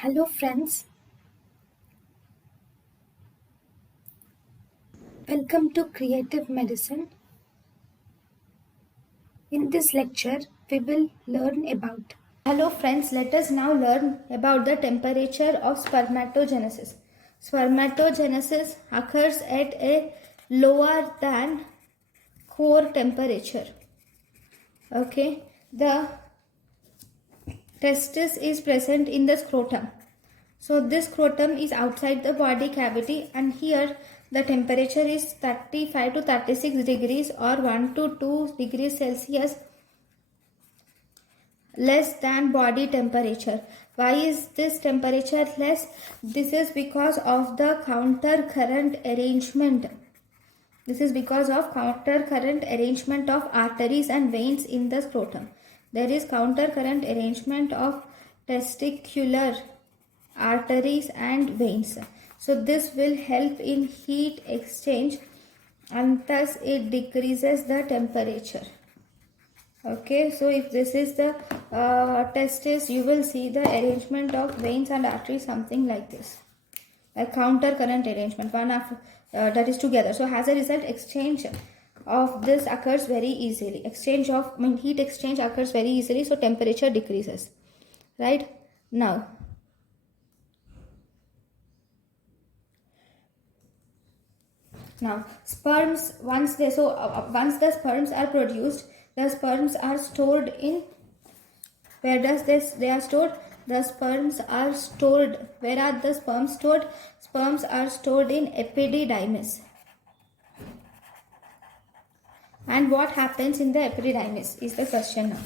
Hello friends, welcome to Creative Medicine. In this lecture, we will learn about. Hello friends, let us now learn about the temperature of spermatogenesis. Spermatogenesis occurs at a lower than core temperature. Okay, the testis is present in the scrotum. So this scrotum is outside the body cavity, and here the temperature is 35 to 36 degrees or 1 to 2 degrees Celsius less than body temperature. Why is this temperature less? This is because of the counter current arrangement. This is because of counter current arrangement of arteries and veins in the scrotum. There is counter current arrangement of testicular arteries and veins. So this will help in heat exchange and thus it decreases the temperature. Okay, so if this is the testis, you will see the arrangement of veins and arteries something like this. A counter current arrangement, one of that is together. So as a result, exchange of this occurs very easily. Heat exchange occurs very easily, so temperature decreases. Right? Now sperms, once the sperms are produced, the sperms are stored in, where they are stored? The sperms are stored, where are the sperms stored? Sperms are stored in epididymis. And what happens in the epididymis is the question now.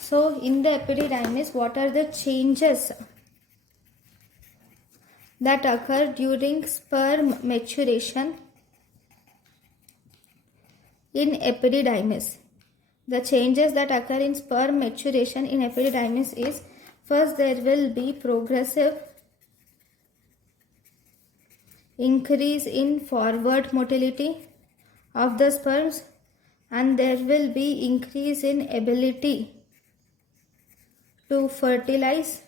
So in the epididymis, what are the changes that occur during sperm maturation in epididymis? The changes that occur in sperm maturation in epididymis is, first there will be progressive increase in forward motility of the sperms, and there will be increase in ability to fertilize,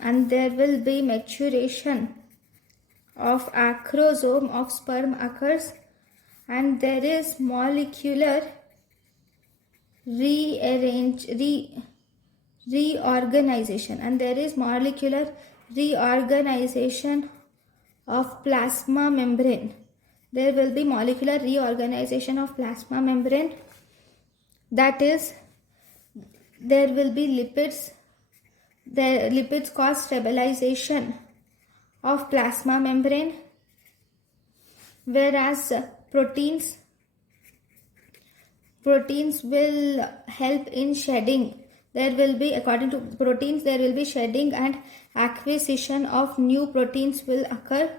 and there will be maturation of acrosome of sperm occurs, and there is molecular reorganization, and there is molecular reorganization of plasma membrane. There will be molecular reorganization of plasma membrane, that is, there will be lipids. The lipids cause stabilization of plasma membrane, whereas proteins will help in shedding. There will be, according to proteins, there will be shedding and acquisition of new proteins will occur.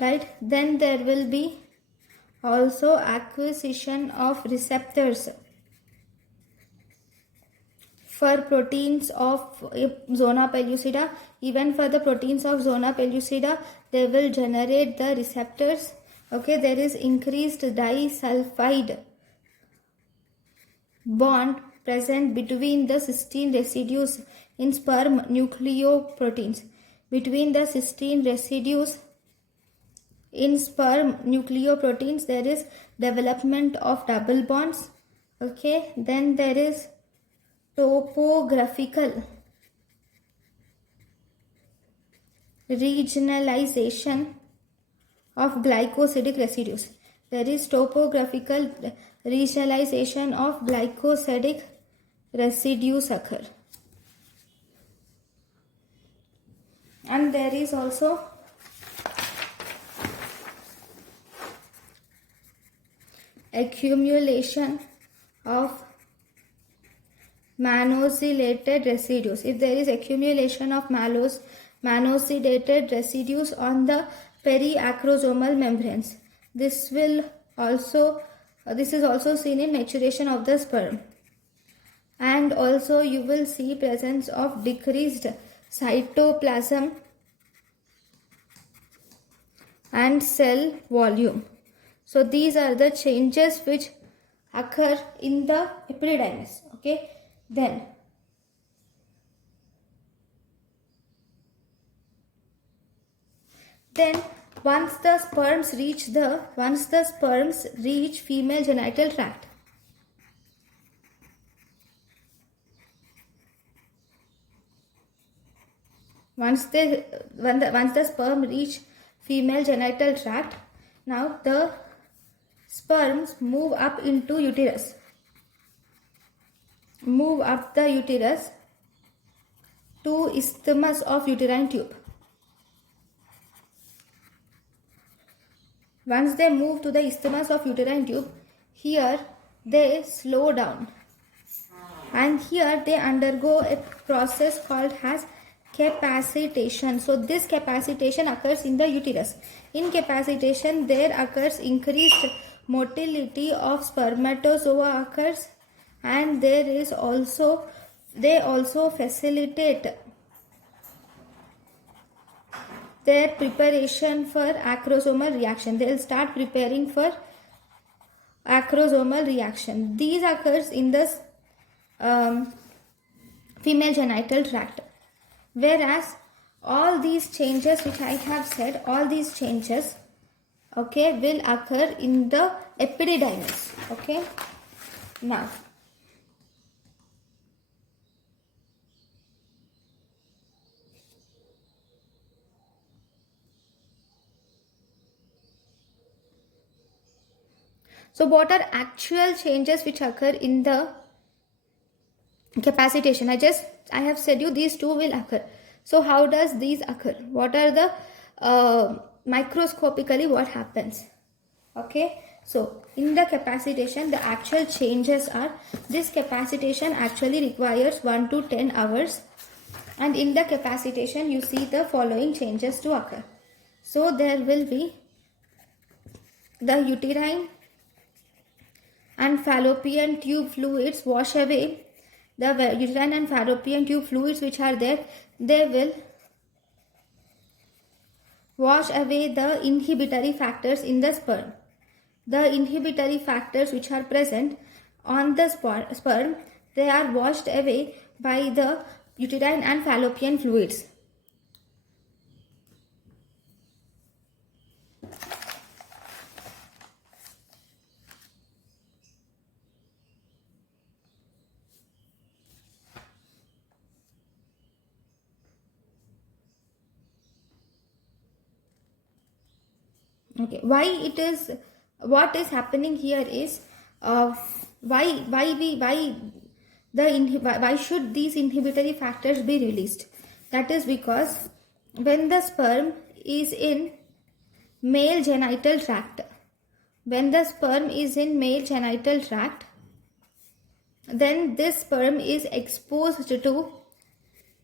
Right? Then there will be also acquisition of receptors for proteins of zona pellucida. Even for the proteins of zona pellucida, they will generate the receptors. Okay, there is increased disulfide bond present between the cysteine residues in sperm nucleoproteins. Between the cysteine residues in sperm nucleoproteins, there is development of double bonds. Okay, then there is topographical regionalization of glycosidic residues. There is topographical regionalization of glycosidic residues occur. And there is also accumulation of mannosilated residues. If there is accumulation of mannosilated residues on the periacrosomal membranes, this is also seen in maturation of the sperm. And also you will see presence of decreased cytoplasm and cell volume. So these are the changes which occur in the epididymis. Okay, then once the sperms reach female genital tract, once the sperm reach female genital tract, now the sperms move up into uterus, move up the uterus to isthmus of uterine tube. Once they move to the isthmus of uterine tube, here they slow down, and here they undergo a process called as capacitation. So this capacitation occurs in the uterus. In capacitation, there occurs increased motility of spermatozoa occurs, and they also facilitate their preparation for acrosomal reaction. They will start preparing for acrosomal reaction. These occurs in the female genital tract. Whereas all these changes which I have said, all these changes, okay, will occur in the epididymis. Okay, now so what are actual changes which occur in the capacitation? I have said you these two will occur. So how does these occur? What are the microscopically what happens? Okay, so in the capacitation, the actual changes are, this capacitation actually requires 1 to 10 hours, and in the capacitation you see the following changes to occur. So there will be the uterine and fallopian tube fluids wash away. The uterine and fallopian tube fluids which are there, they will wash away the inhibitory factors in the sperm. The inhibitory factors which are present on the sperm, they are washed away by the uterine and fallopian fluids. Okay, what is happening here is why should these inhibitory factors be released? That is because when the sperm is in male genital tract, then this sperm is exposed to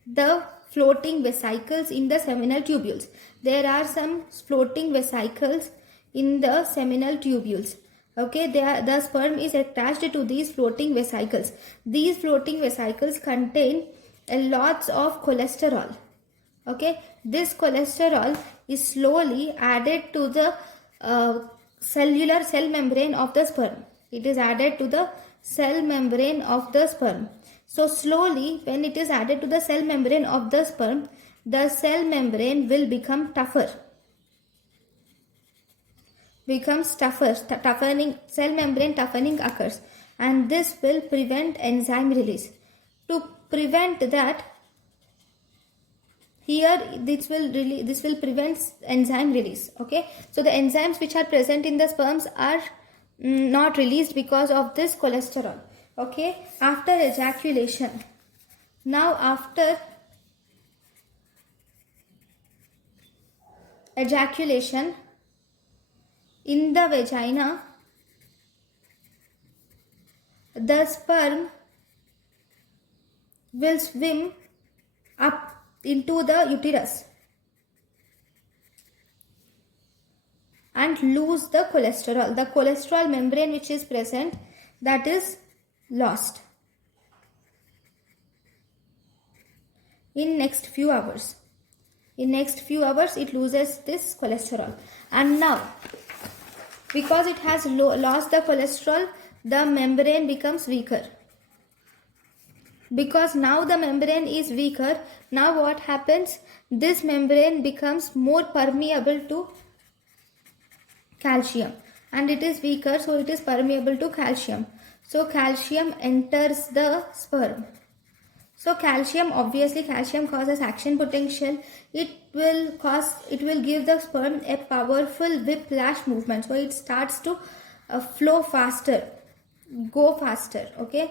the floating vesicles in the seminal tubules. There are some floating vesicles in the seminal tubules. Okay, the sperm is attached to these floating vesicles. These floating vesicles contain lots of cholesterol. Okay, this cholesterol is slowly added to the cellular cell membrane of the sperm. It is added to the cell membrane of the sperm. So slowly, when it is added to the cell membrane of the sperm, the cell membrane will become tougher. Toughening, cell membrane toughening occurs, and this will prevent enzyme release. To prevent that, here this will prevent enzyme release. Okay, so the enzymes which are present in the sperms are not released because of this cholesterol. Okay, after ejaculation, now after ejaculation in the vagina, the sperm will swim up into the uterus and lose the cholesterol. The cholesterol membrane which is present, that is lost in next few hours. In next few hours it loses this cholesterol, and now because it has lost the cholesterol, the membrane becomes weaker. Because now the membrane is weaker. Now what happens? This membrane becomes more permeable to calcium, and it is weaker, so it is permeable to calcium. So calcium enters the sperm. So calcium, obviously calcium causes action potential. It will give the sperm a powerful whiplash movement. So it starts to flow faster, go faster. Okay,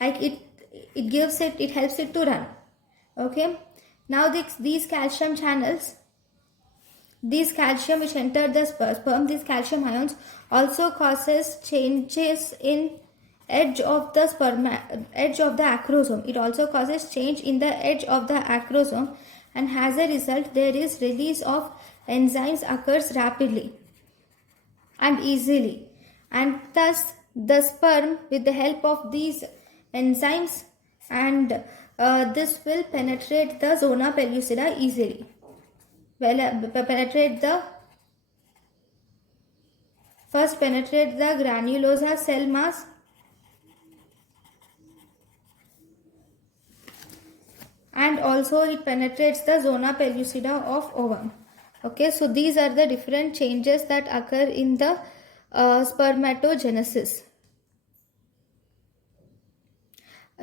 like it gives it, it helps it to run. Okay, now these calcium channels, these calcium which enter the sperm, these calcium ions also causes changes in edge of the edge of the acrosome. It also causes change in the edge of the acrosome, and as a result there is release of enzymes occurs rapidly and easily, and thus the sperm, with the help of these enzymes, and this will penetrate the zona pellucida easily. Penetrate the granulosa cell mass, and also it penetrates the zona pellucida of ovum. Okay, so these are the different changes that occur in the spermatogenesis.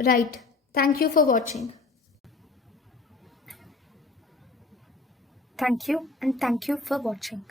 Right. Thank you for watching. Thank you, and thank you for watching.